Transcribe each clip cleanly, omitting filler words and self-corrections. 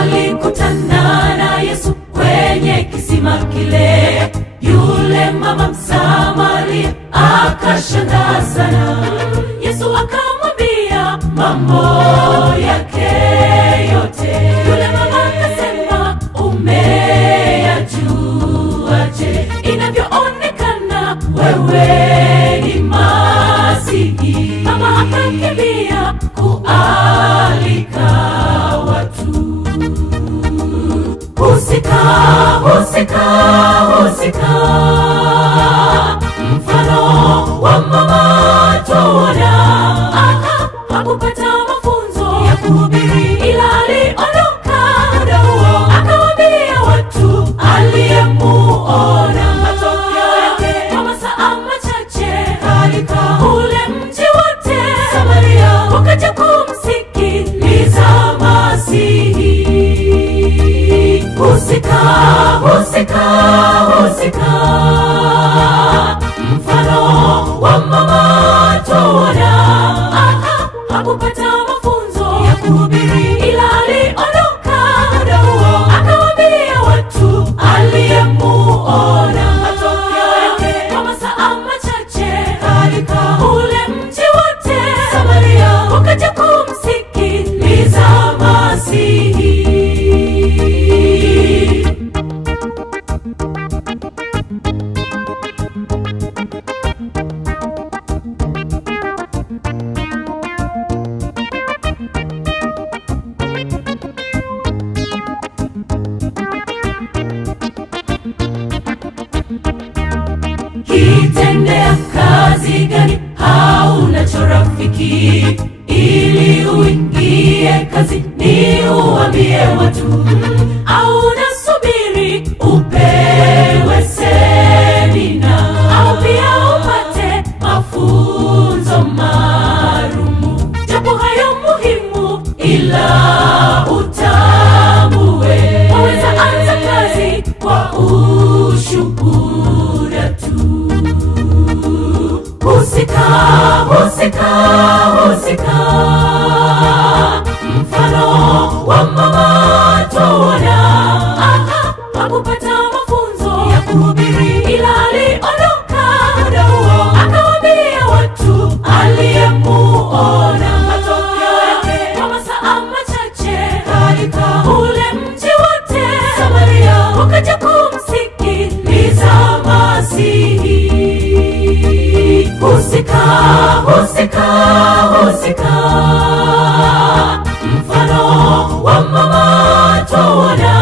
Alikutana na Yesu kwenye kisima kile. Yule mama Msamaria akashangaa sana. Yesu akamwambia mambo yake yote. Yule mama akasema, umeyajuaje inavyoonekana wewe ni Masihi? Mama akakimbia kualika watu. Husika, mfano wa mama tuona. Hakupata mafunzo ya kuhubiri, ila aliondoka muda huo akawaambia watu aliyemuona. Matokeo yake kwa masaa machache katika ule mji wote Samaria wakaja kumsikiliza Masihi. Husika, mfano wa mama tuona. Hakupata mafunzo ya kuhubiri, ila aliondoka muda huo akawaambia watu aliyemuona. Matokeo yake kwa masaa machache katika ule mji wote Samaria wakaja kumsikiliza Masihi. Kitendea kazi gani hauna rafiki, ili uingie kazi ni uambie watu? Au unasubiri upewe semina, au pia upate mafunzo maalumu? Japo hayo muhimu, ila utambue waweza anza kazi kwa ushuhuda tu. Husika, mfano wa mama tuona. Hakupata mafunzo ya kuhubiri, ila aliondoka muda huo akawaambia watu aliyemuona. Matokeo yake kwa masaa machache katika ule mji wote Samaria wakaja kumsikiliza Masihi. Husika, mfano wa mama tuona.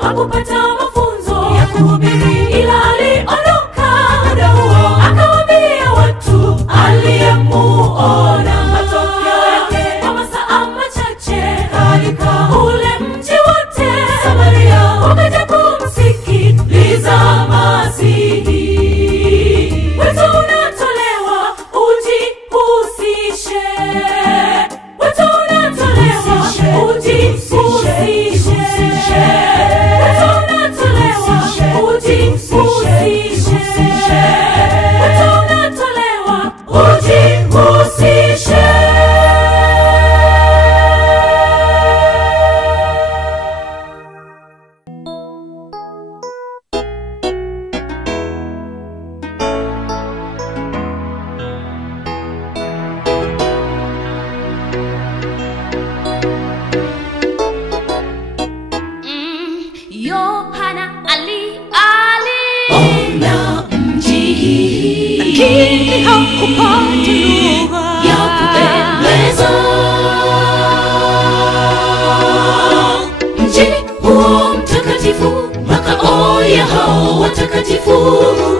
Hakupata mafunzo ya kuhubiri, ila aliondoka muda huo akawaambia watu aliyemuona. Matokeo yake kwa masaa machache katika ule mji wote Samaria wakaja kumsikiliza Masihi. Wito unatolewa, ujihusishe. Wito unatolewa, ujihusishe. Wito unatolewa, ujihusishe. Wito unatolewa, ujihusishe. Yohana ona mji, lakini hakupata lugha ya kueleza. Mji huo mtakatifu, makao ya hao watakatifu,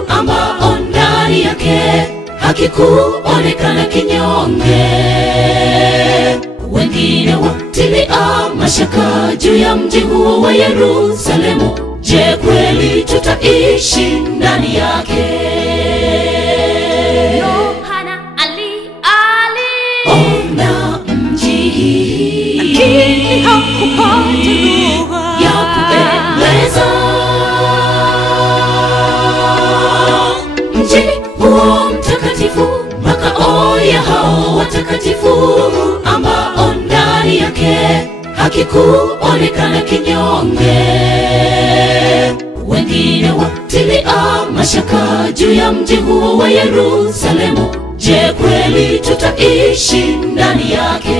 ambao ndani yake hakikuonekana kinyonge. Wengine watilia mashaka juu ya mji huo wa Yerusalemu. Je, kweli tutaishi ndani yake? Yohana ona mji, lakini hakupata lugha ya kueleza. Mji huo mtakatifu, makao ya hao watakatifu, ambao ndani yake hakikuonekana kinyonge. Wengine watilia mashaka juu ya mji huo wa Yerusalemu. Je, kweli tutaishi ndani yake?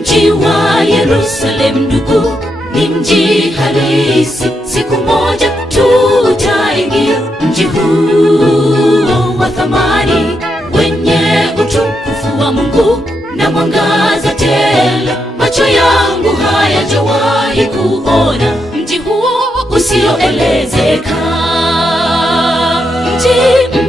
Mji wa Yerusalemu ndugu, ni mji halisi. Siku moja tutaingia mji huo wa thamani, wenye utukufu wa Mungu na mwangaza tele. Macho yangu hayajawahi kuona mji huo usioelezeka.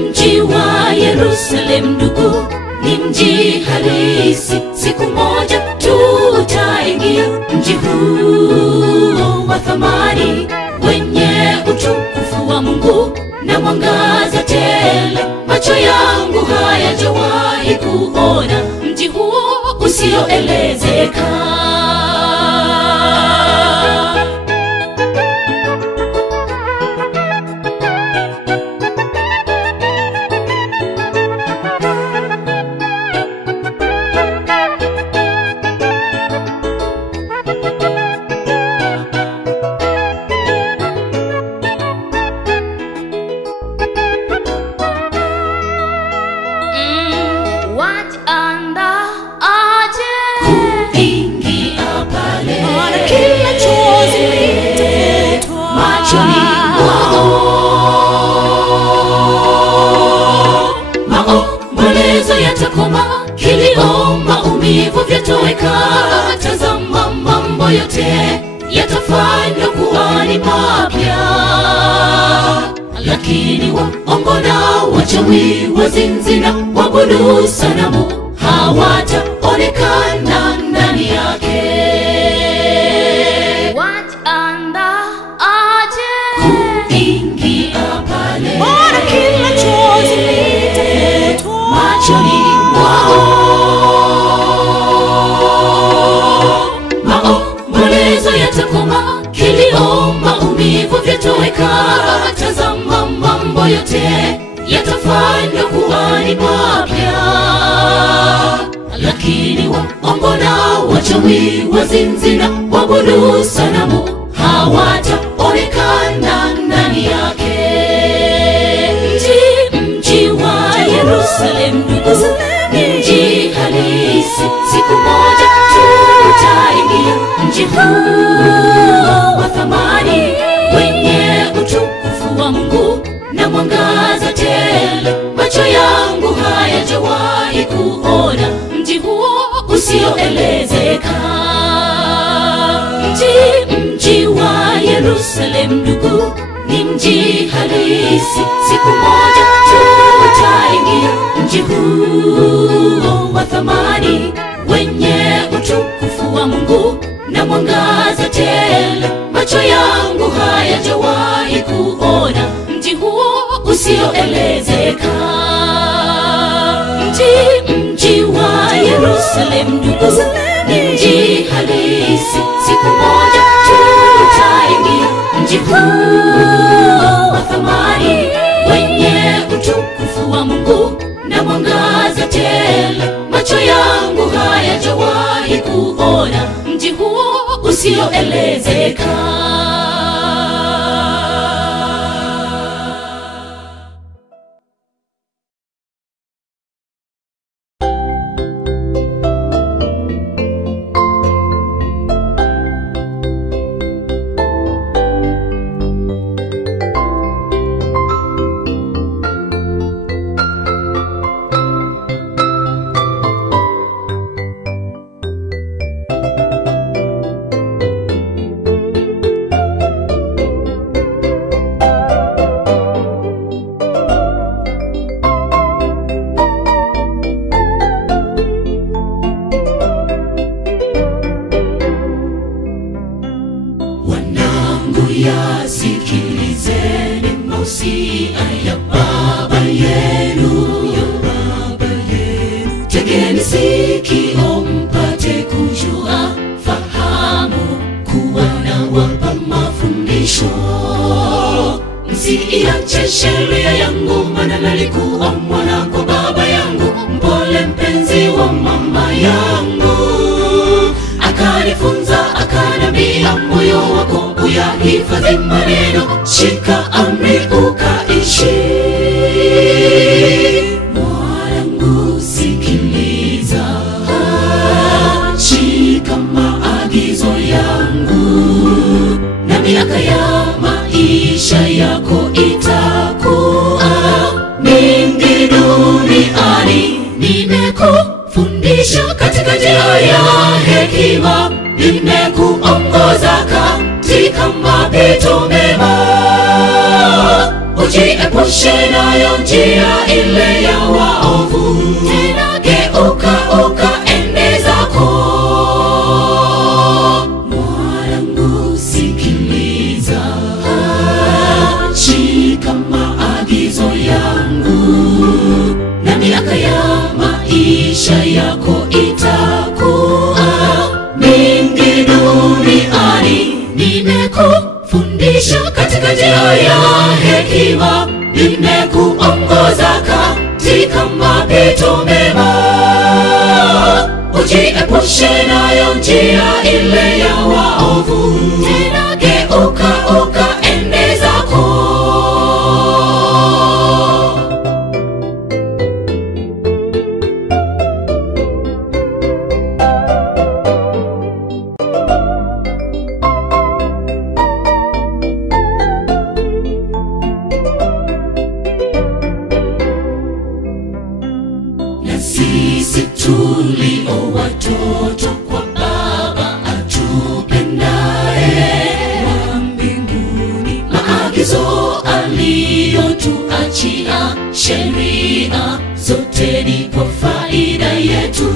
Mji wa Yerusalemu ndugu, ni mji halisi. Siku moja tutaingia mji huo wa thamani, wenye utukufu wa Mungu na mwangaza tele. Macho yangu hayajawahi kuona mji huo usioelezeka. Kilio, maumivu vyatoweka. Tazama, mambo yote yatafanywa kuwa ni mapya. Lakini waongo na wachawi, wazinzi na waabudu sanamu hawataonekana ndani yake. Kuingia pale, Bwana kila chozi litafutwa machoni mwao. Maombolezo yatakoma, kilio, maumivu vyatoweka. Tazama, mambo yote yatafanywa kuwa ni mapya. Lakini waongo na wachawi, wazinzi na waabudu sanamu hawataonekana ndani yake. Mji wa Yerusalemu ndugu, ni mji halisi. Siku moja tutaingia mji huo wa thamani, wenye utukufu wa Mungu na mwangaza tele. Macho yangu hayajawahi kuona mji huo usioelezeka. Mji wa Yerusalemu ndugu, ni mji halisi. Siku moja tutaingia mji huo wa thamani, wenye utukufu wa Mungu na mwangaza tele. Macho yangu hayajawahi kuona mji huo usioelezeka. Mji wa Yerusalemu ndugu, ni mji halisi. Siku moja tutaingia mji huo wa thamani, wenye utukufu wa Mungu na mwangaza tele. Macho yangu hayajawahi kuona mji huo usioelezeka. tegeni sikio mpate kujua, fahamu kuwa nawapa mafundisho. Msiiache sheria yangu, maana nalikuwa mwana kwa baba yangu, mpole mpenzi wa mama yangu. Akanifunza akanambia, moyo wako uyahifadhi maneno, shika amri ukaishi. Mwanangu sikiliza, shika maagizo yangu, na miaka ya maisha yako itakuwa mingi duniani. Nimekufundisha katika njia ya hekima, nimekuongoza katika mapito mema. Ujiepushe nayo njia ile ya waovu, tena geuka ukaende zako. Mwanangu sikiliza, shika maagizo yangu, na miaka ya maisha yako itakuwa mingi duniani. Nimekufundisha katika njia ya hekima, nimekuongoza katika mapito mema. Ujiepushe nayo njia ile ya waovu, tena geuka ukaende zako. Sisi tulio watoto kwa Baba atupendaye wa mbinguni, maagizo aliyotuachia, sheria zote ni kwa faida yetu.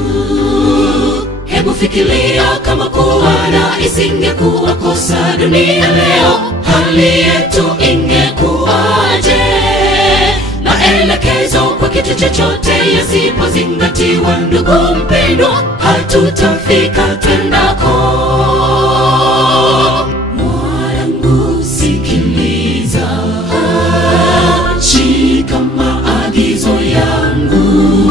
Hebu fikiria kama kuwana isingekuwa kosa dunia leo, hali yetu ingekuwaje? Maelekezo kwa kitu chochote yasipozingatiwa, ndugu mpendwa, hatutafika twendako. Mwanangu sikiliza, shika maagizo yangu,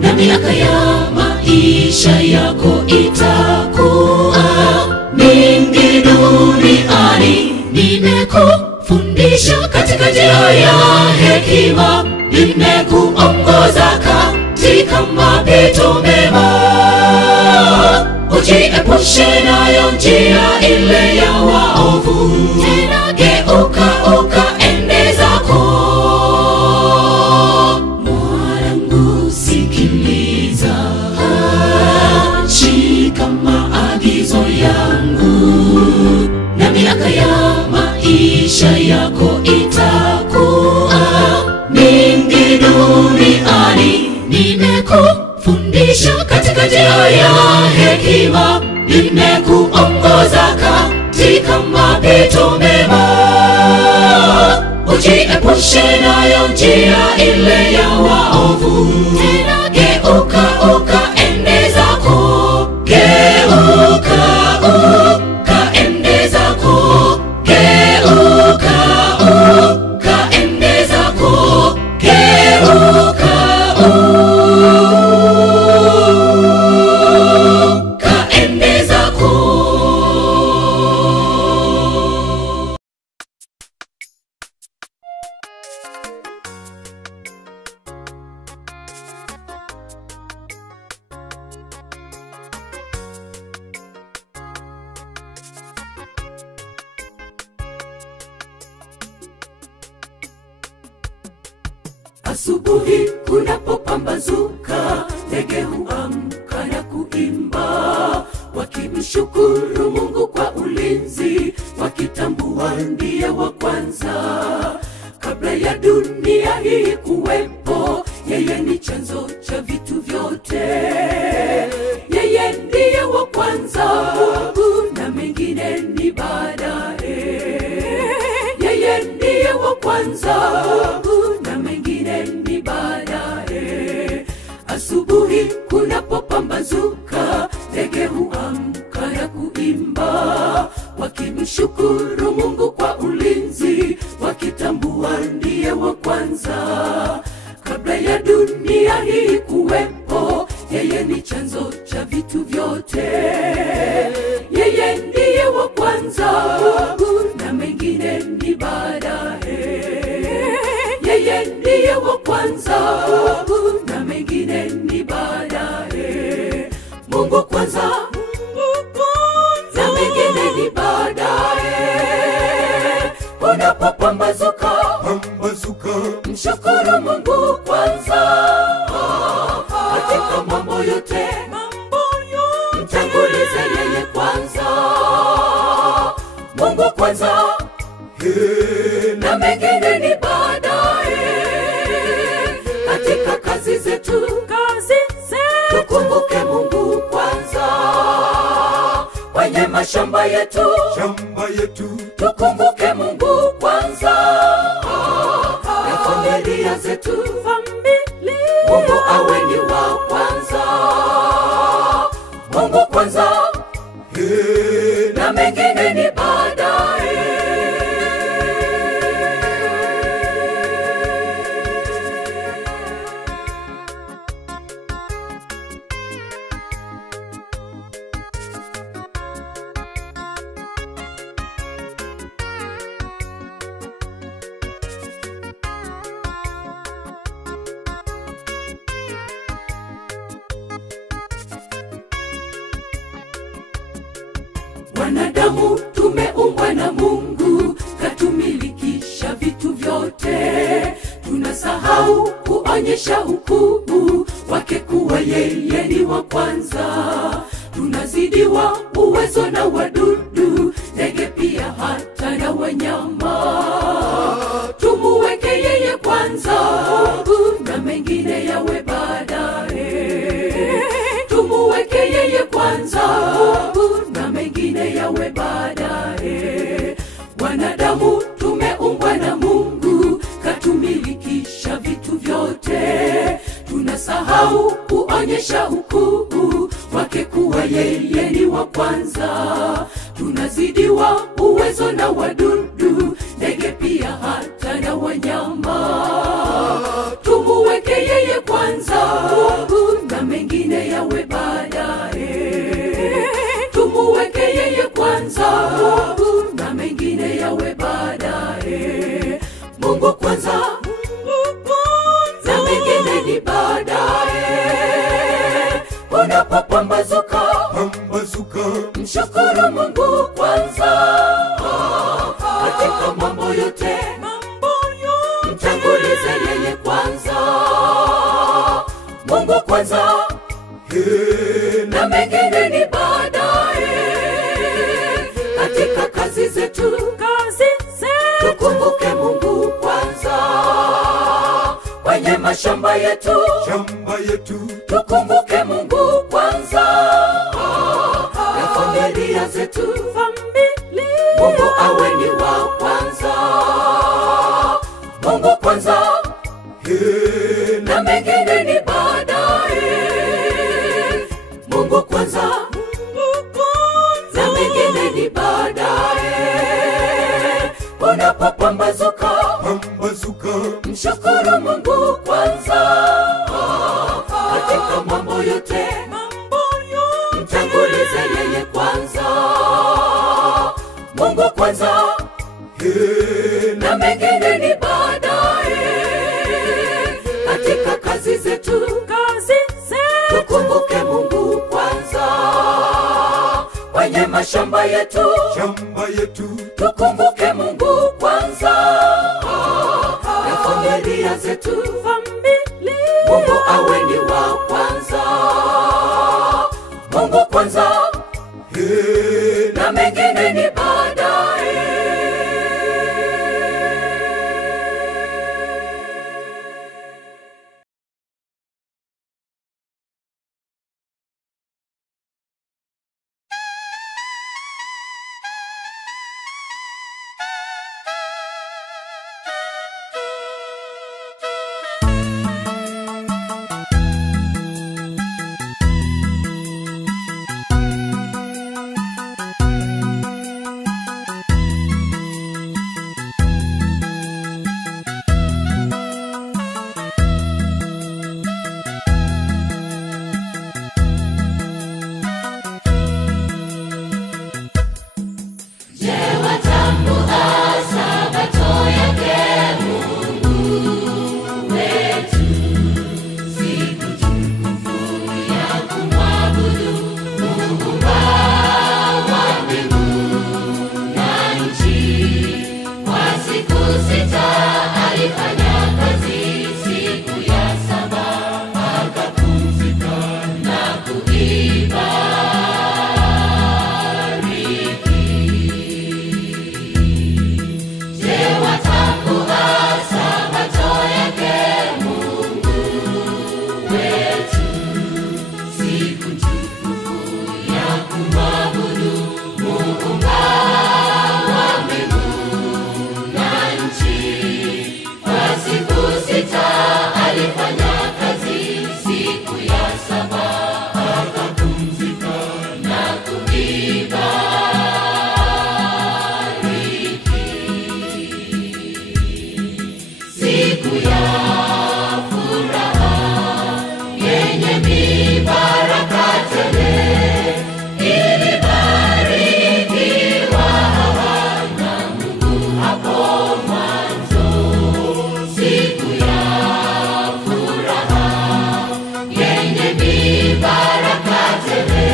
na miaka ya maisha yako itakuwa mingi duniani. Nimekufundisha katika njia ya hekima, nimekuongoza katika mapito mema. Ujiepushe nayo njia ile ya waovu, tena geuka ukaende zako. Mwanangu sikiliza, shika maagizo yangu, na miaka ya maisha yako itakuwa mingi duniani. Nimekufundisha katika njia ya hekima, nimekuongoza katika mapito mema. Ujiepushe nayo njia ile ya waovu, tena geuka ukaende zako. Geuka ukaende zako, geuka ukaende zako, geuka ukaende zako. Asubuhi kunapopambazuka, ndege huamka na kuimba, wakimshukuru Mungu kwa ulinzi, wakitambua ndiye wa kwanza. Kabla ya dunia hii kuwepo, yeye ni chanzo cha vitu vyote. Yeye ndiye wa kwanza, na mengine ni baadaye. Yeye ndiye wa kwanza, na mengine ni baadaye. Asubuhi kunapopambazuka, ndege huamka na kuimba, wakimshukuru Mungu kwa ulinzi, wakitambua ndiye wa kwanza. Kabla ya dunia hii kuwepo, yeye ni chanzo cha vitu vyote. Yeye ndiye wa kwanza, na mengine ni baadaye. Yeye ndiye wa kwanza, na mengine ni baadaye. Mungu kwanza, na mengine ni baadaye. Unapopambazuka, mshukuru Mungu kwanza. Katika mambo yote, mtangulize yeye kwanza. Mungu kwanza, na mengine ni baadaye. Katika kazi zetu, tukumbuke Mungu kwanza. Kwenye mashamba yetu, tukumbuke Mungu kwanza. Na familia zetu, Mungu awe ni wa kwanza. Mungu kwanza, na mengine ni baadaye. Wanadamu tumeumbwa na Mungu, katumilikisha vitu vyote. Tunasahau kuonyesha ukuu wake kuwa yeye ni wa kwanza. Tunazidiwa uwezo na wadudu, ndege pia hata na wanyama. Tumuweke yeye kwanza, na mengine yawe baadaye. Tumuweke yeye kwanza, na mengine yawe baadaye. Wanadamu tumeumbwa na Mungu, katumilikisha vitu vyote. Tunasahau kuonyesha ukuu wake kuwa yeye ni wa kwanza. Tunazidiwa uwezo na wadudu, ndege pia hata na wanyama. Tumuweke yeye kwanza, na mengine yawe baadaye. Tumuweke yeye kwanza, na mengine yawe baadaye. Mungu kwanza, na mengine ni baadaye. Unapopambazuka, mshukuru Mungu kwanza. Katika mambo yote, mtangulize yeye kwanza. Mungu kwanza, na mengine ni baadaye. Katika kazi zetu, tukumbuke Mungu kwanza. Kwenye mashamba yetu, tukumbuke Mungu kwanza. Na familia zetu, Mungu awe ni wa kwanza. Mungu kwanza, na mengine ni baadaye. Mungu kwanza, na mengine ni baadaye. Unapopambazuka, mshukuru Mungu kwanza. Katika mambo yote, mtangulize yeye kwanza. Mungu kwanza, na mengine ni baadaye. Katika kazi zetu, tukumbuke Mungu kwanza. Kwenye mashamba yetu, tukumbuke Mungu kwanza. Na familia zetu, Mungu awe ni wa kwanza. Mungu kwanza, na mengine ni baadaye. siku ya saba akapumzika na kuibariki. Siku ya furaha yenye mibaraka tele ilibarikiwa na Mungu hapo mwanzo. Siku ya furaha yenye mibaraka tele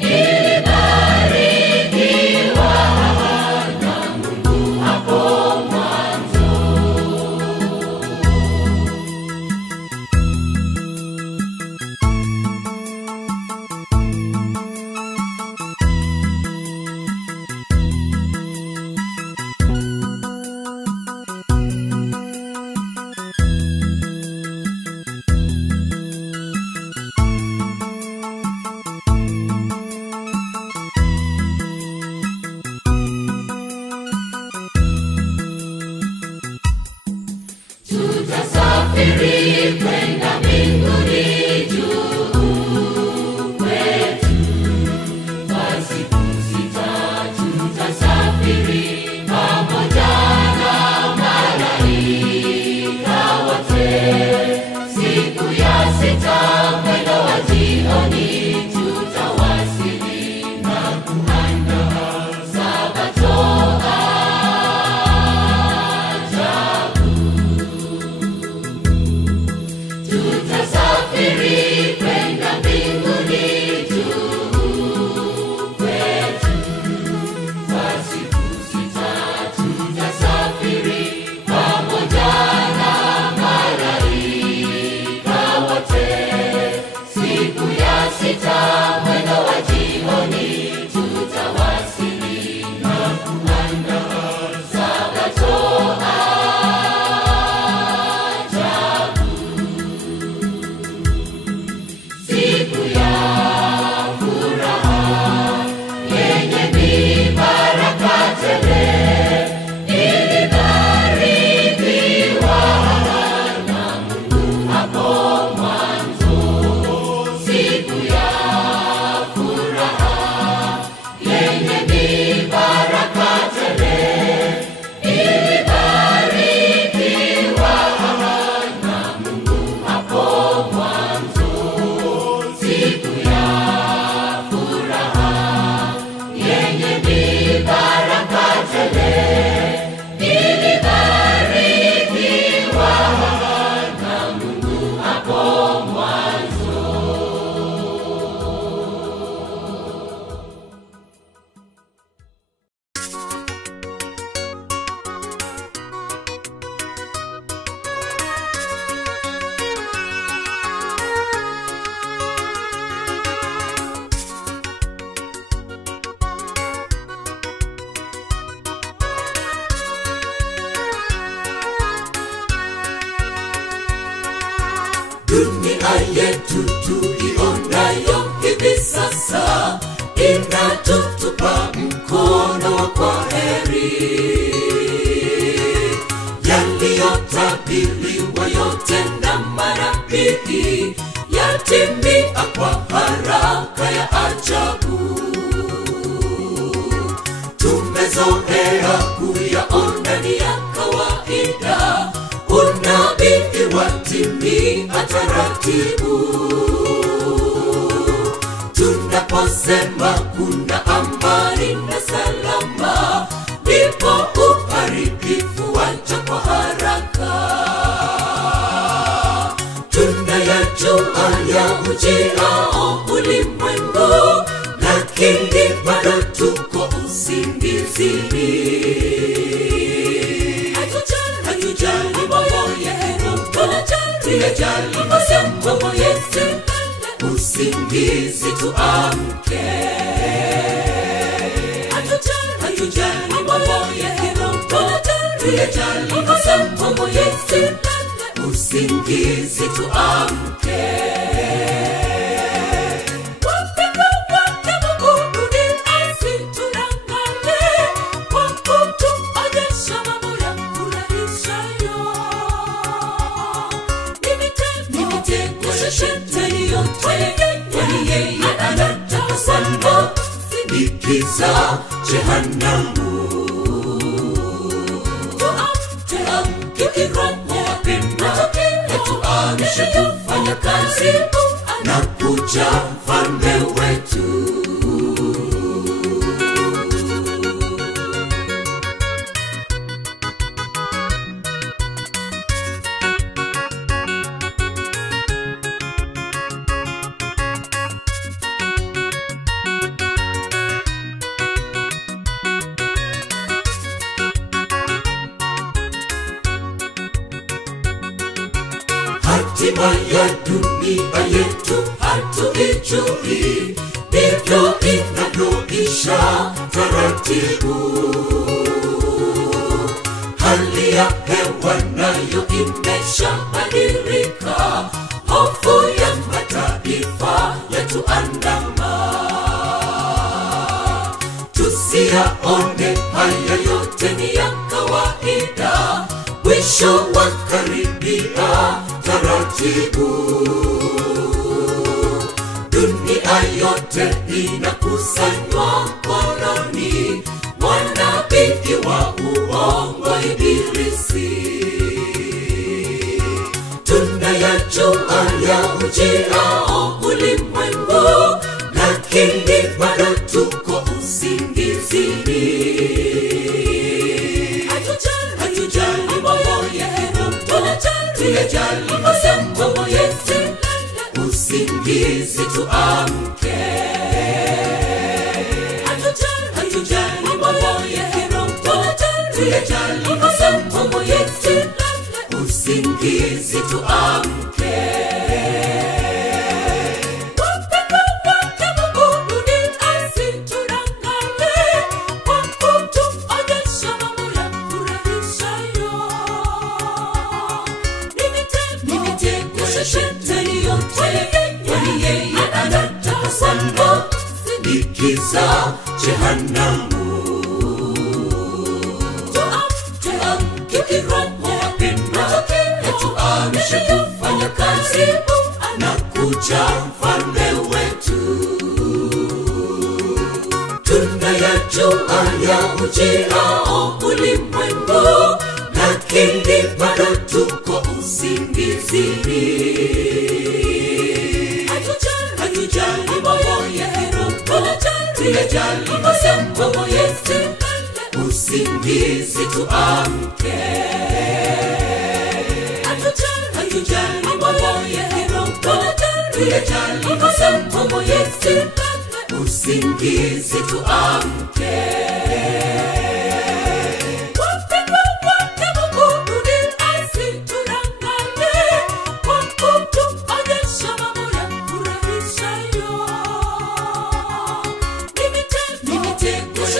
ilibarikiwa na Mungu hapo mwanzo. Tutasafiri kwenda mbinguni juu kwetu. Kwa siku 6 tutasafiri pamoja na malaika wote. Siku ya 6 mwendo wa jioni tutawasili na kuandaa Sabato ajabu. Tutasafiri kwenda mbinguni juu kwetu. Kwa siku 6 tutasafiri pamoja na malaika wote. Siku ya 6 mwendo wa jioni tutawasili na kuandaa Sabato ajabu. Siku ya furaha yenye mibaraka tele ilibarikiwa na Mungu hapo mwanzo. Siku ya furaha yenye mibaraka tele ilibarikiwa na Mungu hapo mwanzo. Siku ya furaha yenye mibaraka tele ilibarikiwa na Mungu hapo mwanzo. Dunia yetu tuionayo hivi sasa inatutupa mkono wa kwaheri. Yaliyotabiriwa yote na manabii yatimia kwa haraka ya ajabu. Tumezoea kuyaona ni ya kawaida, unabii watimia taratibu. Tunaposema kuna amani na salama, ndipo uharibifu waja kwa haraka. Tunayajua yaujao ulimwengu, lakini bado tuko usingizini. Hatujali moyo yetu, tunajali mambo yetu. Usingizi tuamke. Hatujali moyo yetu, tunajali mambo yetu. Usingizi tuamke. shetani yote, kwani yeye anataka sana nikiza jehanamu. Tuamke kiroho wapendwa, na tuamshe kufanya kazi, anakuja mfalme wetu. Hatima ya dunia yetu hatuijui, ndivyo inavyoisha taratibu. Hali ya hewa nayo imeshabadilika, hofu ya mataifa yatuandama. Tusiyaone haya yote ni ya kawaida, mwisho wa karibia taratibu. Dunia yote inakusanywa mkononi mwa nabii wa uongo Ibilisi. Tunayajua ya ujiao ulimwengu, lakini bado tuko usingizini. Hatujali mambo yetu, tunajali masambo yetu. Usingizi tuamke. Hatujali mambo yetu, tunajali masambo yetu. Usingizi tuamke. Shetani yote, kwani yeye anataka sana nikiza jehanamu. Tuamke kiroho wapendwa, na tuamshe kufanya kazi, anakuja mfalme wetu. Tunayajua ya ujiao ulimwengu, lakini bado tuko usingizini. Hatujali mambo yetu, tunajali masambo yetu. Usingizi tuamke. Hatujali mambo yetu, tunajali masambo yetu. Usingizi tuamke.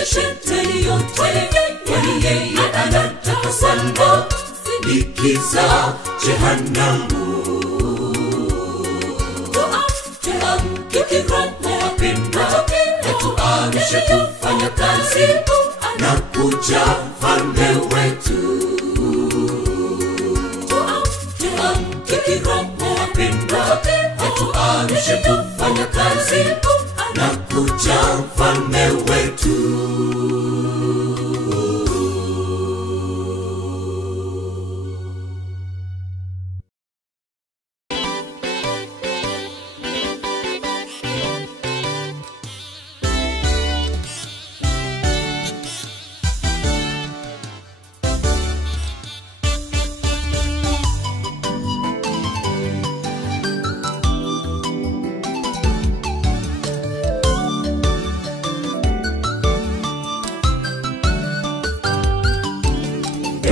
Shetani yote, kwani yeye anataka sana nikiza jehanamu. Tuamke kiroho wapendwa, na tuamshe kufanya kazi, anakuja mfalme wetu. Tuamke kiroho wapendwa, na tuamshe kufanya kazi, anakuja mfalme wetu.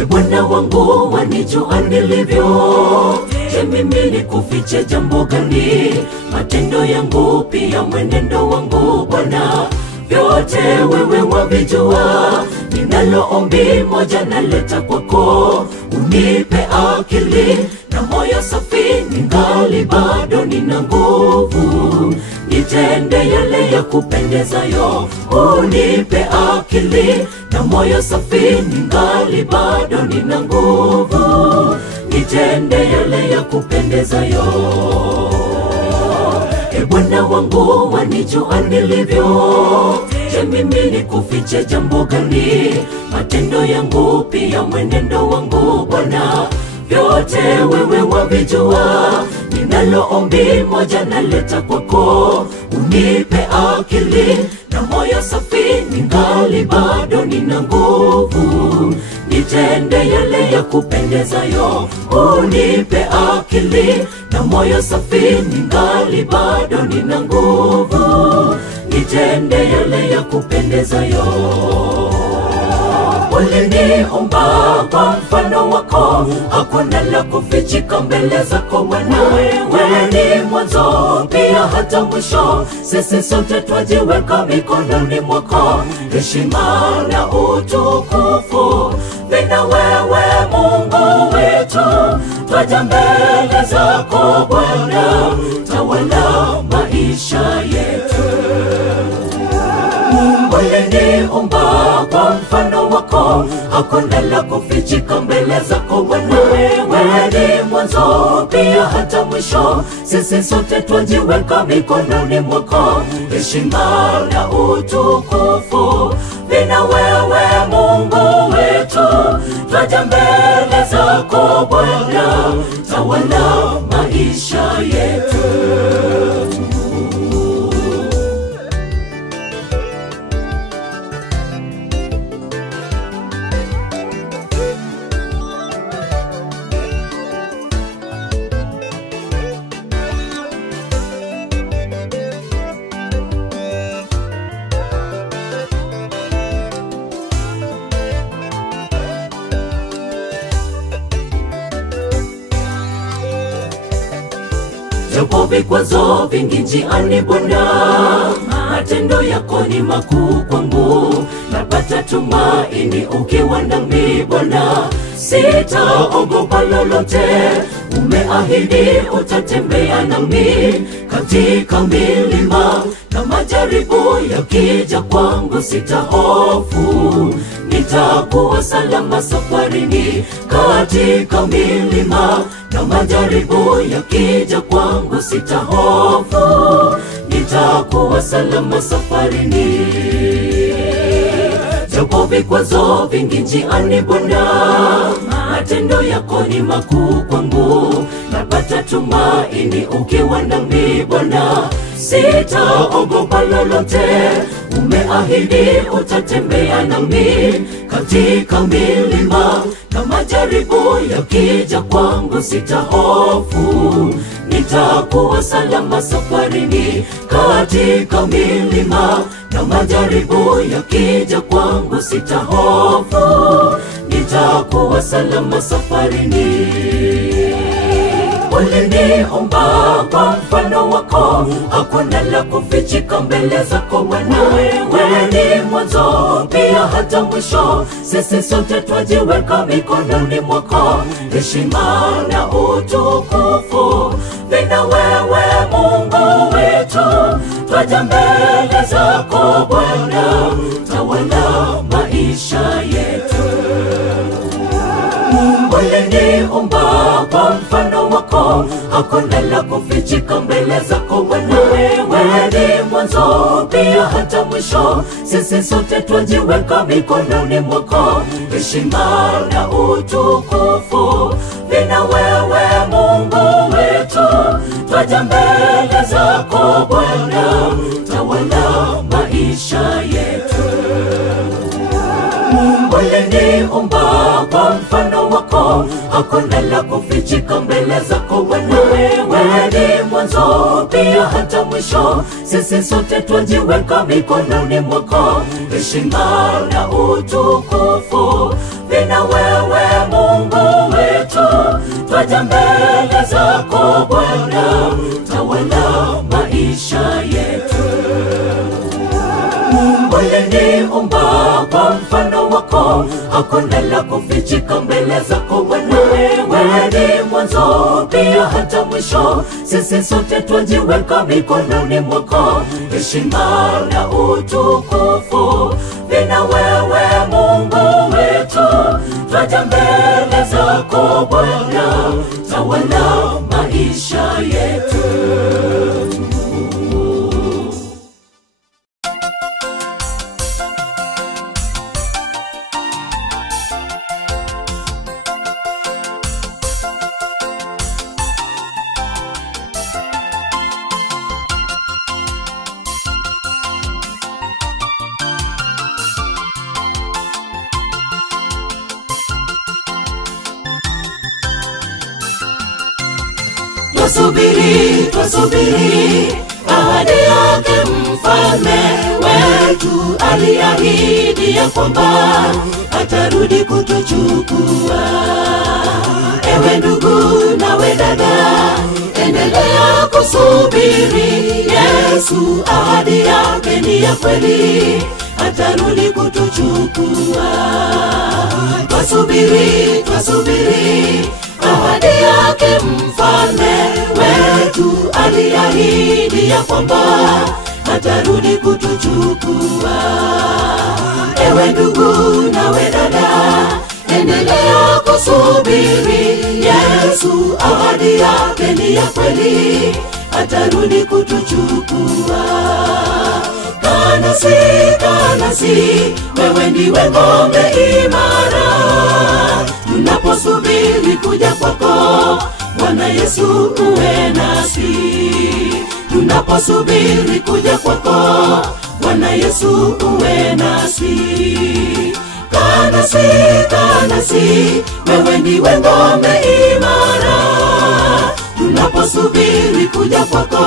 Bwana wangu wanijua nilivyo, je mimi nikufiche jambo gani? Matendo yangu pia mwenendo wangu Bwana, vyote wewe wavijua. Ninalo ombi moja naleta kwako, unipe akili na moyo safi, ningali bado nina nguvu. Nitende yale ya kupendezayo, unipe akili na moyo safi, ningali bado nina nguvu. Nitende yale ya kupendezayo. Bwana wangu wanijua nilivyo, je mimi nikufiche jambo gani? Matendo yangu pia mwenendo wangu Bwana, vyote wewe wavijua. Ninalo ombi moja naleta kwako, unipe akili na moyo safi, ningali bado nina nguvu, nitende yale ya kupendezayo. Unipe akili na moyo safi, ningali bado nina nguvu, nitende yale ya kupendezayo. Uliniumba kwa mfano wako, hakuna la kufichika mbele zako Bwana. Wewe ni mwanzo pia hata mwisho, sisi sote twajiweka mikononi mwako. Heshima na utukufu vina wewe Mungu wetu, twaja mbele zako Bwana, tawala maisha yetu. Uliniumba kwa mfano wako, hakuna la kufichika mbele zako Bwana. Wewe ni mwanzo pia hata mwisho, sisi sote twajiweka mikononi mwako. Heshima na utukufu vina wewe Mungu wetu, twaja mbele zako Bwana, tawala maisha yetu. Japo vikwazo vingi njiani Bwana, matendo yako ni makuu kwangu. Napata tumaini ukiwa nami Bwana, sitaogopa lolote. Umeahidi utatembea nami katika milima, na majaribu yakija kwangu sitahofu. Nitakuwa salama safarini katika milima, na majaribu yakija kwangu sitahofu. Nitakuwa salama safarini. Japo vikwazo vingi njiani Bwana, matendo yako ni makuu kwangu. Napata tumaini ukiwa nami Bwana, sitaogopa lolote. Umeahidi utatembea nami katika milima, na majaribu yakija kwangu sitahofu. Nitakuwa salama safarini katika milima, na majaribu yakija kwangu sitahofu. Nitakuwa salama safarini. Uliniumba kwa mfano wako, hakuna la kufichika mbele zako Bwana. Wewe ni mwanzo pia hata mwisho, sisi sote twajiweka mikononi mwako. Heshima na utukufu vina wewe Mungu wetu, twaja mbele zako Bwana, tawala maisha yetu. Uliniumba kwa mfano wako, hakuna la kufichika mbele zako Bwana. Wewe ni mwanzo pia hata mwisho, sisi sote twajiweka mikononi mwako. Heshima na utukufu vina wewe Mungu wetu, twaja mbele zako Bwana, tawala maisha yetu. Uliniumba kwa mfano wako, hakuna la kufichika mbele zako Bwana. Wewe ni mwanzo pia hata mwisho, sisi sote twajiweka mikononi mwako. Heshima na utukufu vina wewe Mungu wetu, twaja mbele zako Bwana, tawala maisha yetu. Uliniumba kwa mfano wako, hakuna la kufichika mbele zako Bwana. Wewe ni mwanzo pia hata mwisho, sisi sote twajiweka mikononi mwako. Heshima na utukufu vina wewe Mungu wetu, twaja mbele zako Bwana, tawala maisha yetu. twasubiri, twasubiri ahadi yake mfalme wetu. Aliahidi ya kwamba atarudi kutuchukua. Ewe ndugu nawe dada, endelea kusubiri Yesu. Ahadi yake ni ya kweli, atarudi kutuchukua. Twasubiri, twasubiri ahadi yake mfalme wetu. Aliahidi ya kwamba atarudi kutuchukua. Ewe ndugu nawe dada, endelea kusubiri Yesu. Ahadi yake ni ya kweli, atarudi kutuchukua. Kanasi, kanasi, wewe ndiwe ngome imara. Tunaposubiri kuja kwako Bwana Yesu, uwe nasi. Tunaposubiri kuja kwako Bwana Yesu, uwe nasi. Kanasi, kanasi, wewe ndiwe ngome imara. Tunaposubiri kuja kwako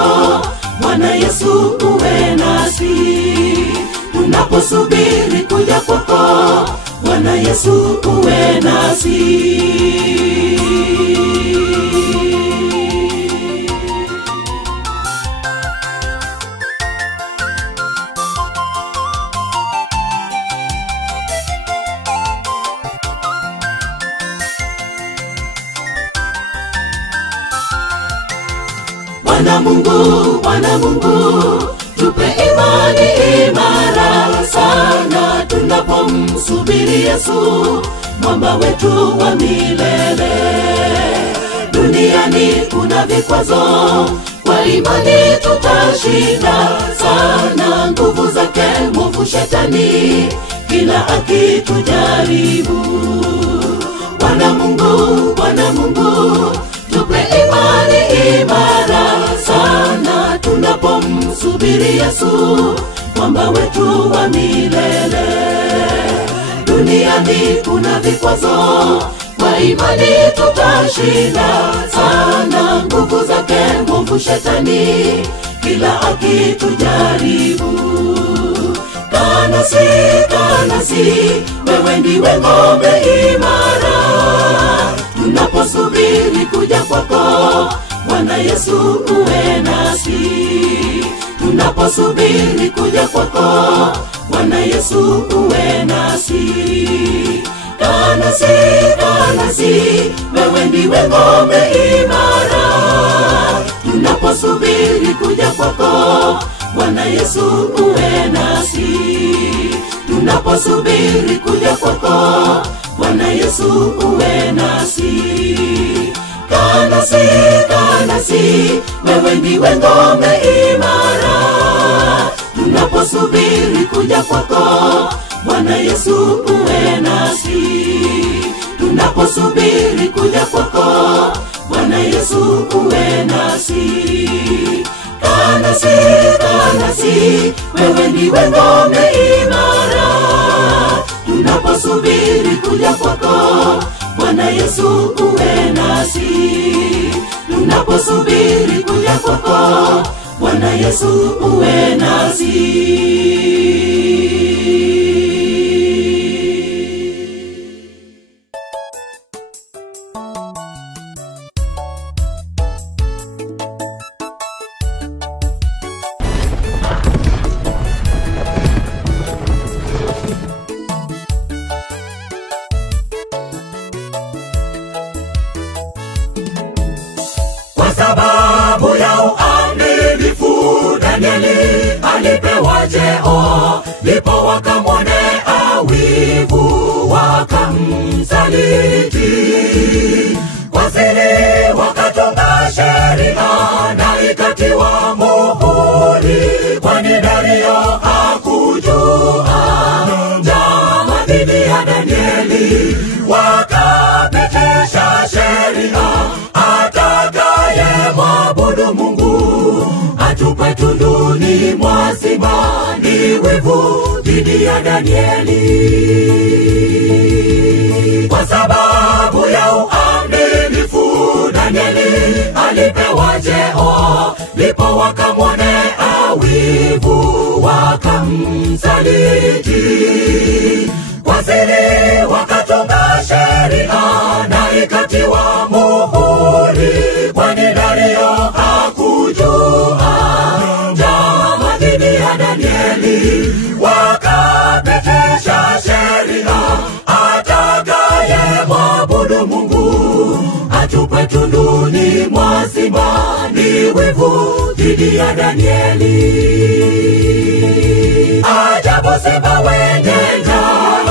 Bwana Yesu, uwe nasi. Tunaposubiri kuja kwako Bwana Yesu, uwe nasi. Bwana Mungu, Bwana Mungu, tupe imani imara sana tunapomsubiri Yesu, mwamba wetu wa milele. Duniani kuna vikwazo, kwa imani tutashinda sana nguvu zake mwovu shetani kila akitujaribu. Bwana Mungu, Bwana Mungu, tupe imani imara sana tunapomsubiri Yesu, mwamba wetu wa milele. Duniani kuna vikwazo, kwa imani tutashinda sana nguvu zake mwovu shetani kila akitujaribu. Kanasi, kanasi, wewe ndiwe ngome imara. Tunaposubiri kuja kwako Bwana Yesu, uwe nasi. Tunaposubiri kuja kwako Bwana Yesu, uwe nasi. Kanasi, kanasi, wewe ndiwe ngome imara. Tunaposubiri kuja kwako Bwana Yesu, uwe nasi. Tunaposubiri kuja kwako Bwana Yesu, uwe nasi. Kanasi, kanasi, wewe ndiwe ngome imara. Tunaposubiri kuja kwako Bwana Yesu, uwe nasi. Tunaposubiri kuja kwako Bwana Yesu, uwe nasi. Kanasi, kanasi, wewe ndiwe ngome imara. Tunaposubiri kuja kwako Bwana Yesu, uwe nasi. Tunaposubiri kuja kwako Bwana Yesu, uwe nasi. Kwa sababu ya uaminifu Danieli alipewa cheo, ndipo wakamwonea wivu wakamsaliti. Kwa siri wakatunga sheria na ikatiwa muhuri, kwani Dario hakujua njama dhidi ya Danieli. Wakapitisha sheria atakaye mwabudu Mungu atupwe tunduni mwa simba. Ni wivu dhidi ya Danieli. Kwa sababu ya uaminifu mtakatifu Danieli alipewa cheo, ndipo wakamwonea wivu wakamsaliti. Kwa siri wakatunga sheria na ikatiwa muhuri, kwani Dario hakujua njama dhidi ya Danieli. Wakapitisha sheria, atakaye mwabudu Mungu atupwe tunduni mwa simba. Ni wivu dhidi ya Danieli. Ajabu, simba wenye njaa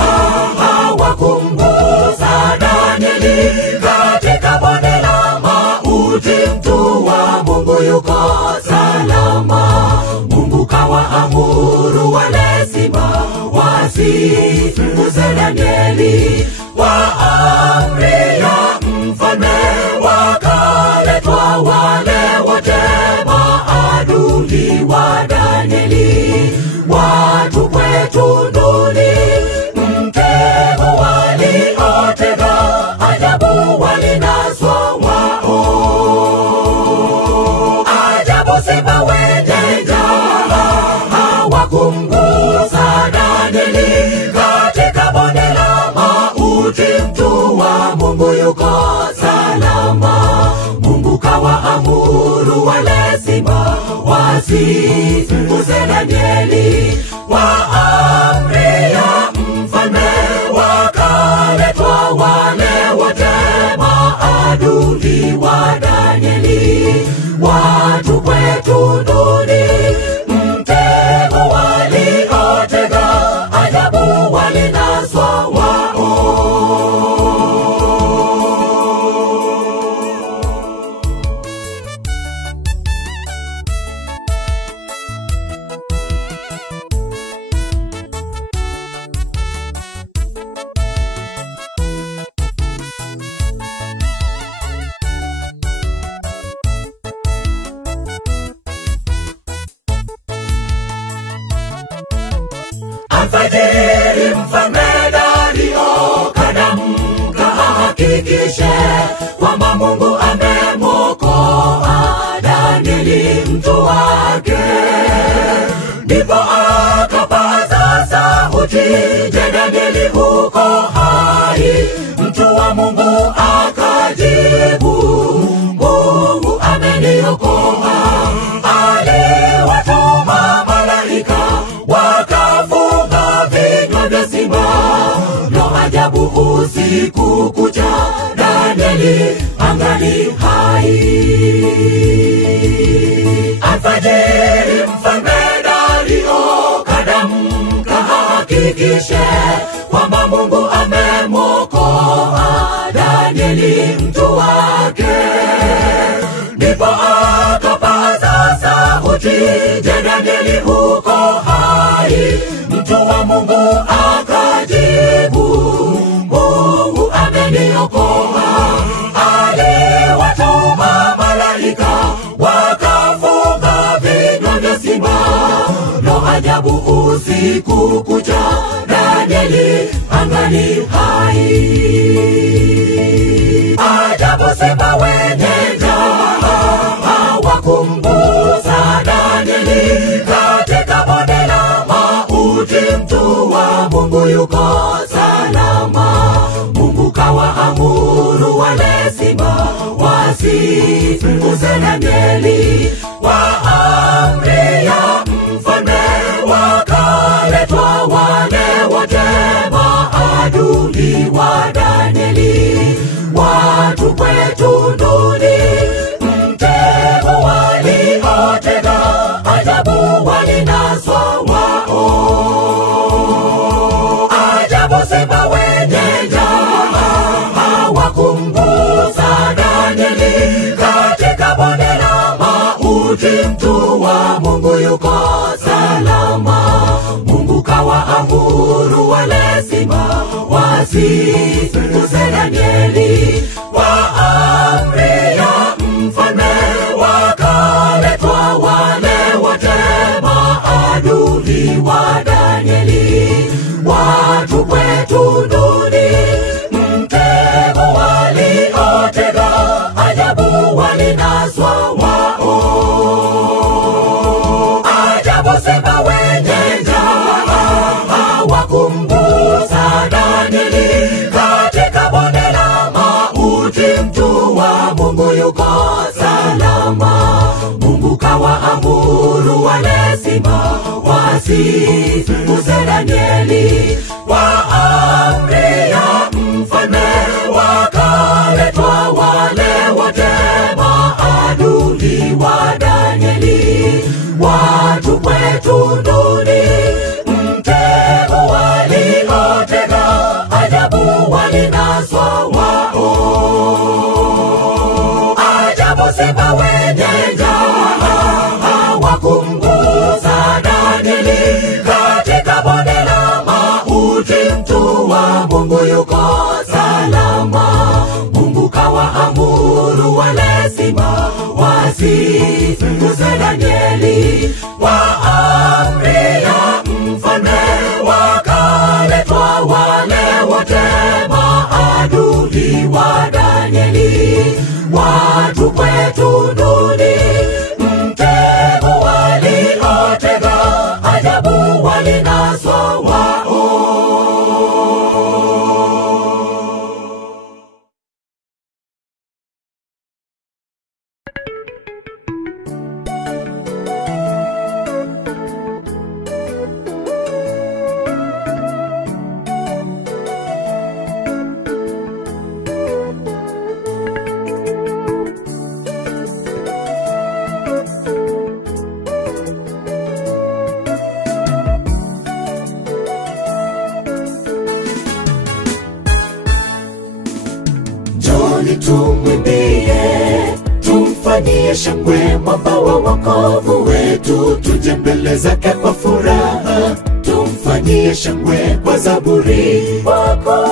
hawakumgusa Danieli. Katika bonde la mauti mtu wa Mungu yuko salama. Mungu kawaamuru wale simba wasimguze Danieli. Kwa amri ya mfalme wakaletwa wale wote maadui wa Danieli, watupwe tunduni. Mtego waliotega ajabu walinaswa wao. Ajabu, simba wenye njaa hawakumgusa Danieli. Katika bonde la mauti mtu wa Mungu yuko salama. Mungu kawaamuru wale simba wasimguze Danieli. Kwa amri ya mfalme wakaletwa wale wote maadui wa Danieli, watupwe tunduni. Mtego waliotega ajabu walinaswa wao. Alfajiri mfalme Dario kadamka, hakikishe kwamba Mungu amemwokoa Danieli mtu wake. Ndipo akapaza sauti, je, Danieli huko hai? Mtu wa Mungu akajibu, Mungu ameniokoa. Aliwatuma malaika wakafunga vinywa vya simba. Lo, ajabu, usiku kucha Danieli angali hai. Alfajiri mfalme Dario kadamka, hakikishe kwamba Mungu amemwokoa Danieli mtu wake. Ndipo akapaza sauti, je, Danieli huko hai? Mtu wa Mungu akajibu, Mungu ameniokoa. Aliwatuma malaika wakafunga vinywa vya simba. Lo, ajabu, usiku kucha Danieli angali hai. Ajabu, simba wenye njaa hawakumgusa Danieli. Katika bonde la mauti mtu wa Mungu yuko salama. Mungu kawaamuru wale simba wasimguze Danieli. Kwa amri ya mfalme wakaletwa wale wote maadui wa Danieli, watupwe tunduni. Mtego waliotega ajabu walinaswa wao. Ajabu, simba wenye njaa hawakumgusa Danieli. Katika bonde la mauti mtu wa Mungu yuko salama. Mungu kawaamuru wale simba wasimguze Danieli. Kwa amri ya mfalme wakaletwa wale wote maadui wa Danieli, watupwe tunduni. Mtego waliotega simba wenye njaa hawakumgusa Danieli. Katika bonde la mauti mtu wa Mungu yuko salama. Mungu kawaamuru wale simba wasimguse Danieli. Kwa amri ya mfalme wakaletwa wale wote maadui wa Danieli, watupwe tunduni. Mtego waliotega ajabu walinaswa wao. Ajabu simba wenye njaa hawakumgusa Danieli. Katika bonde la mauti mtu wa Mungu yuko salama. Mungu kawaamuru wale simba wasimguse Danieli. Kwa amri ya mfalme wakaletwa wale wote maadui wa Danieli, watupwe tunduni. Mtego waliotega ajabu walinaswa wao. Tumwimbie, tumfanyie shangwe mwamba wa wokovu wetu. Tuje mbele zake kwa furaha, tumfanyie shangwe kwa zaburi wako.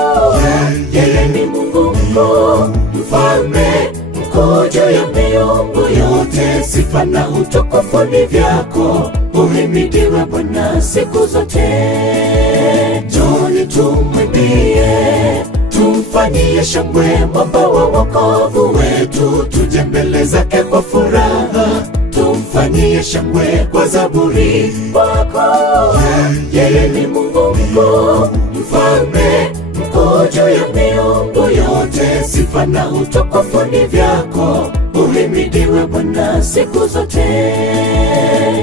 Yeye ni Mungu mkuu, mfalme mkuu juu ya miungu yote. Sifa na utukufu ni vyako, uhimidiwe Bwana siku zote. Njoni tumwimbie, tumfanyie shangwe mwamba wa wokovu wetu. Tuje mbele zake kwa furaha, tumfanyie shangwe kwa zaburi wako. Yeye ni Mungu mkuu, mfalme mkuu juu ya miungu yote. Sifa na utukufu ni vyako, uhimidiwe Bwana siku zote.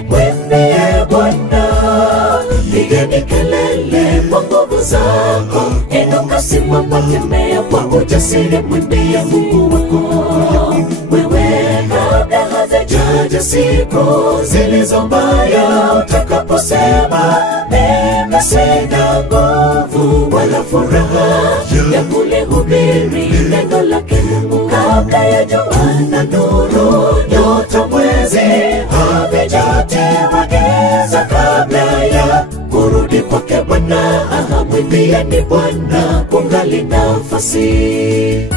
Mwimbie Bwana, pigeni kelele kwa nguvu zako. Inuka simama, tembea kwa ujasiri, mwimbie Mungu wako. Wewe kabla hazijaja siku zilizo mbaya, utakaposema mimi sina nguvu wala furaha ya kulihubiri neno lake Mungu. Kabla ya jua na nuru, nyota, mwezi havijatiwa giza, kabla ya kurudi kwake Bwana, mwimbieni Bwana kungali nafasi.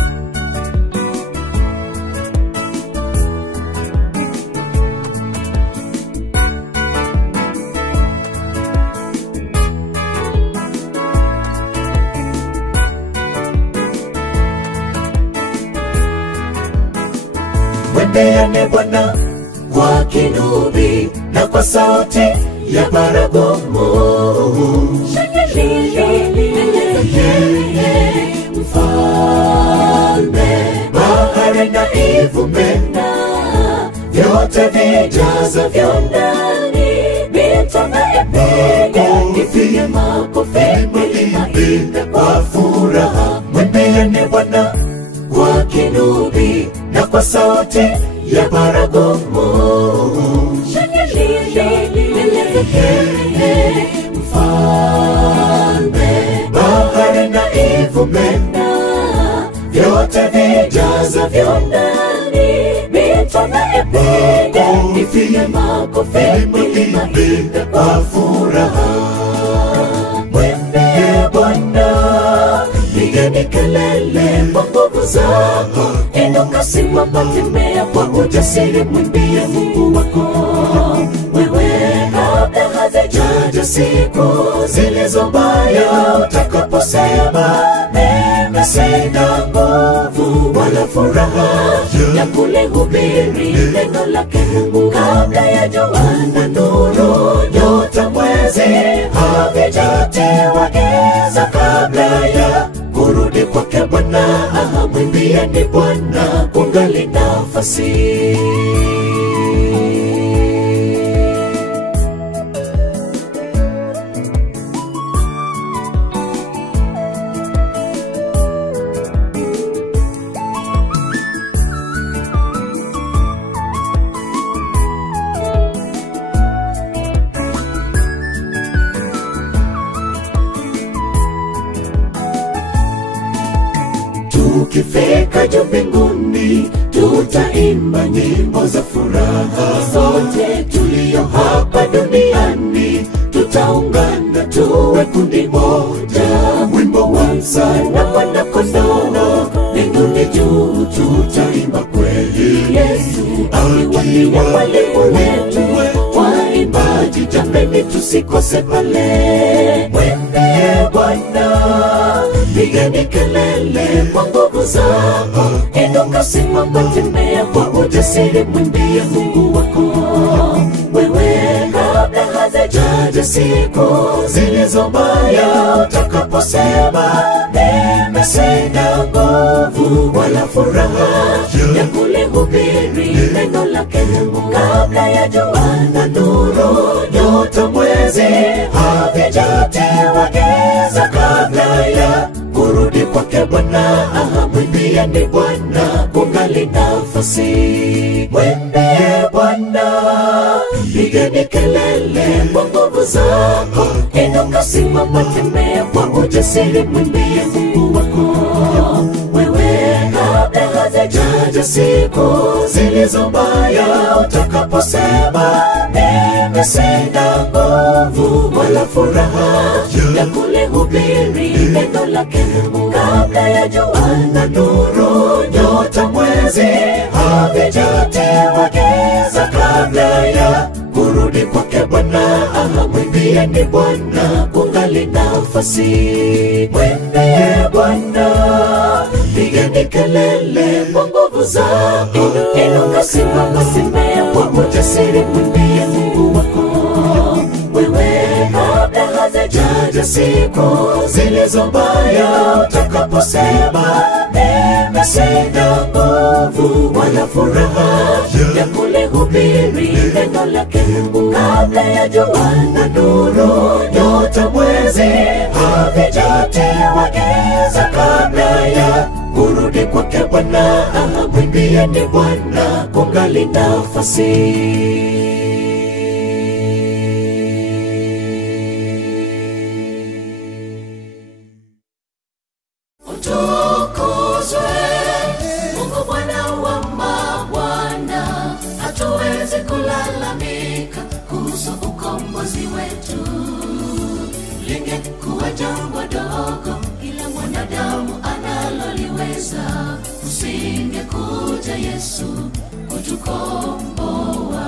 Mwimbieni Bwana kwa kinubi na kwa sauti ya baragumu. Mfalme, bahari na ivume, vyote vijazavyo ndani, mito na ipige, ipige makofi, mliimbe kwa furaha. Mwimbieni Bwana kwa kinubi na kwa sauti ya baragumu. Mfalme, bahari na ivume, vyote vijazavyo ndani, mito na ipige, ipige makofi, mliimbe kwa furaha. Mwimbie Bwana, pigeni kelele kwa nguvu zako. Inuka simama, tembea kwa ujasiri, mwimbie Mungu wako. Wewe kabla hazijaja siku zilizo mbaya, utakaposema mimi sina nguvu wala furaha ya kulihubiri neno lake Mungu. Kabla ya jua na nuru, mwezi havijatiwa giza kabla ya kurudi kwake Bwana. Mwimbieni Bwana kungali nafasi. Tukifika juu mbinguni tutaimba nyimbo za furaha. Sote tulio hapa duniani tutaungana tuwe kundi moja. Wimbo wa msana Mwana Kondoo, mbinguni juu tutaimba kweli. Yesu akiwa mwalimu wetu, waimbaji jameni tusikose pale. Mwimbie Bwana, pigeni kelele kwa nguvu zako. Inuka, simama, tembea kwa ujasiri, mwimbie Mungu wako. Wewe kabla hazijaja siku zilizo mbaya, utakaposema mimi sina nguvu wala furaha ya kulihubiri neno lake Mungu. Kabla ya jua na nuru, nyota, mwezi havijatiwa giza kabla ya kurudi kwake Bwana. Mwimbieni Bwana kungali nafasi. Mwimbie Bwana, pigeni kelele kwa nguvu zako. Inuka, simama, tembea kwa ujasiri, mwimbie Mungu wako. Wewe kabla hazijaja siku zilizo mbaya, utakaposema mimi sina nguvu wala furaha ya kulihubiri neno lake Mungu. Kabla ya jua na nuru, nyota, mwezi havijatiwa giza kabla ya kurudi kwake Bwana. Mwimbieni Bwana kungali nafasi. Mwimbie Bwana, pigeni kelele kwa nguvu zako. Inuka, simama, tembea kwa ujasiri, mwimbie Mungu wako. Wewe kabla hazijaja siku zilizo mbaya, utakaposema mimi sina nguvu wala furaha ya kulihubiri neno lake Mungu. Kabla ya jua na nuru, nyota, mwezi havijatiwa giza kabla ya kurudi kwake Bwana. Mwimbieni Bwana kungali nafasi. Lingekuwa jambo dogo kila mwanadamu analoliweza, usingekuja Yesu kutukomboa.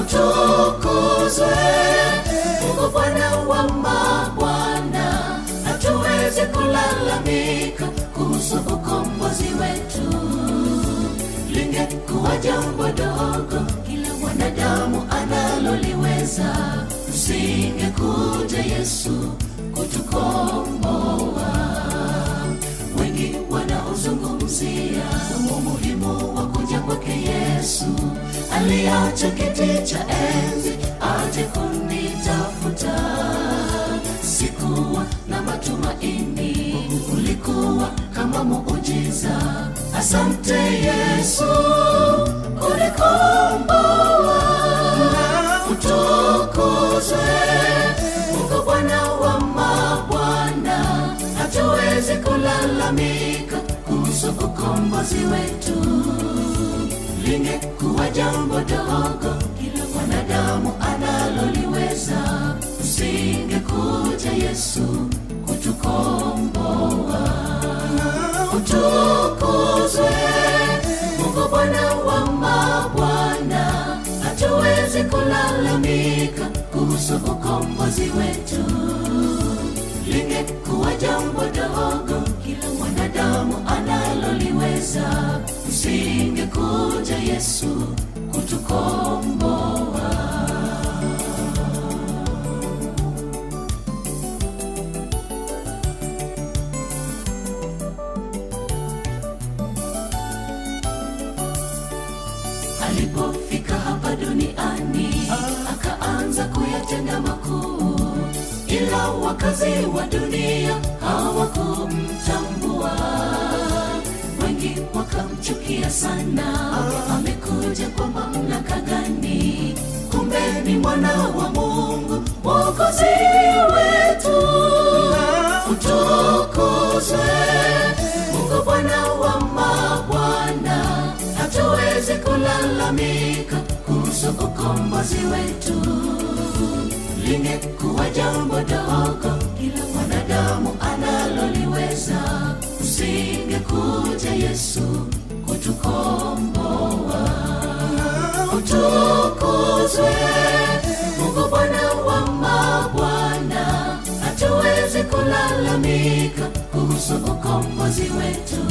Utukuzwe Mungu Bwana wa mabwana, hatuwezi kulalamika kuhusu ukombozi wetu. Lingekuwa jambo dogo kila mwanadamu analoliweza, usingekuja Yesu kutukomboa. Wengi wanaozungumzia umuhimu wa kuja kwake Yesu, aliacha kiti cha enzi aje kunitafuta. Sikuwa na matumaini, ulikuwa kama muujiza. Asante Yesu unikomboa. Utukuzwe Mungu Bwana wa mabwana, hatuwezi kulalamika kuhusu ukombozi wetu. Lingekuwa jambo dogo kila mwanadamu analoliweza, usingekuja Yesu kutukomboa. Utukuzwe Mungu Bwana wa mabwana, hatuwezi kulalamika kuhusu ukombozi wetu. Lingekuwa jambo dogo kila mwanadamu analoliweza, usingekuja Yesu kutukomboa. na wakazi wa dunia hawakumtambua, wengi wakamchukia sana. Amekuja kwa mamlaka gani? Kumbe ni mwana wa Mungu, Mwokozi wetu. Utukuzwe Mungu Bwana wa mabwana, hatuwezi kulalamika kuhusu ukombozi wetu. Lingekuwa jambo dogo kila mwanadamu analoliweza, usingekuja Yesu kutukomboa. Utukuzwe Mungu Bwana wa mabwana, hatuwezi kulalamika kuhusu ukombozi wetu.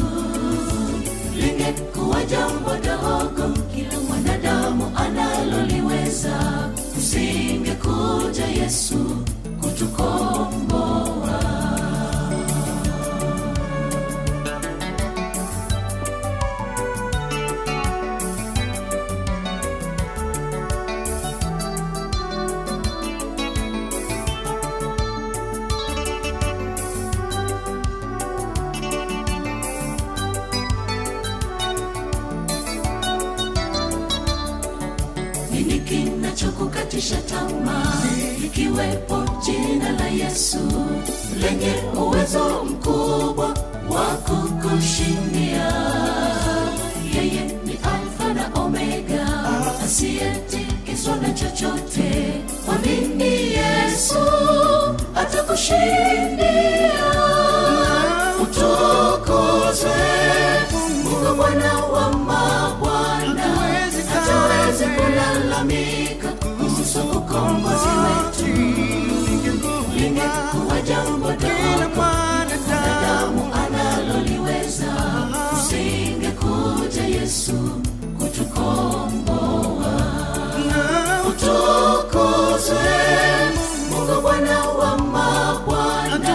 Lingekuwa jambo dogo kila mwanadamu analoliweza, usingekuja Yesu kutukomboa. Nini kinachokukatisha tamaa? Ikiwepo jina la Yesu lenye uwezo mkubwa wa kukushindia. Yeye ni Alfa na Omega, asiyetikiswa na chochote. Mwamini Yesu atakushindia. Utukuzwe Mungu Bwana wa mabwana, hatuwezi kulalamika kuhusu ukombozi wetu. Lingekuwa jambo dogo mwanadamu analoliweza, usingekuja Yesu kutukomboa. Utukuzwe Mungu Bwana wa mabwana,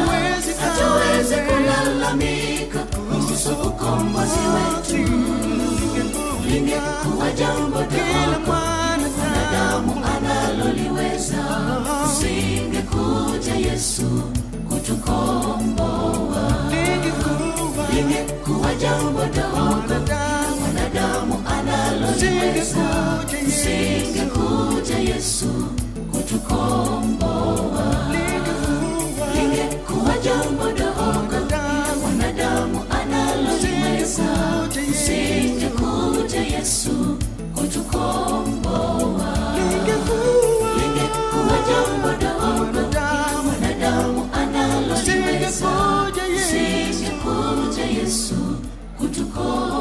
hatuwezi kulalamika kuhusu ukombozi wetu. Lingekuwa jambo dogo mwanadamu analoliweza, usingekuja Yesu kutukomboa. Lingekuwa jambo dogo mwanadamu analoliweza, usingekuja Yesu kutukomboa. Lingekuwa jambo dogo mwanadamu analoliweza, usingekuja Yesu kutukomboa. Lingekuwa jambo dogo mwanadamu analoliweza, usingekuja Yesu kutukomboa.